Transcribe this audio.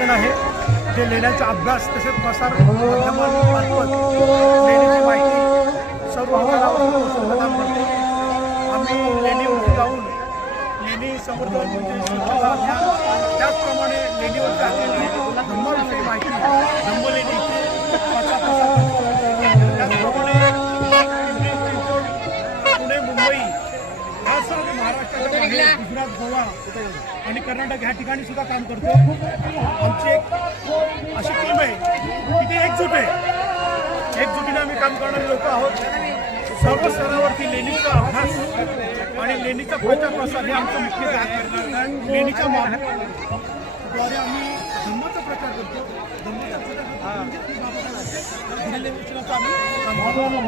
ठिकाण आहे जे लेण्यांचा अभ्यास तसेच प्रसार माध्यमांमार्फत लेणीची माहिती सर्व स्तरावर पोहोचवण्याचं काम करतो। आम्ही लेणी जाऊन लेणी संवर्धन म्हणजे स्वच्छता अभियान, त्याचप्रमाणे लेणीवरती आलेली धम्माविषयी माहिती धम्मलेणीची प्रचार प्रसार करतो। त्याचप्रमाणे पिंपरी चिंचवड, पुणे, मुंबई या सर्व महाराष्ट्राच्या बाहेर गुजरात, गोवा आणि कर्नाटक ह्या ठिकाणी सुद्धा काम करतो। आमची एक अशी टीम आहे की ती एकजूट आहे, एकजुटीने आम्ही काम करणारे लोक आहोत। सर्व स्तरावरती लेणीचा अभ्यास आणि लेणीचा प्रचार प्रसार हे आमचं मुख्य कार्य आहे। लेणीच्या माध्यमाद्वारे आम्ही धम्माचा प्रचार करतो। धम्माचा प्रचार दिलेल्या सूचनाचं आम्ही काम करतो।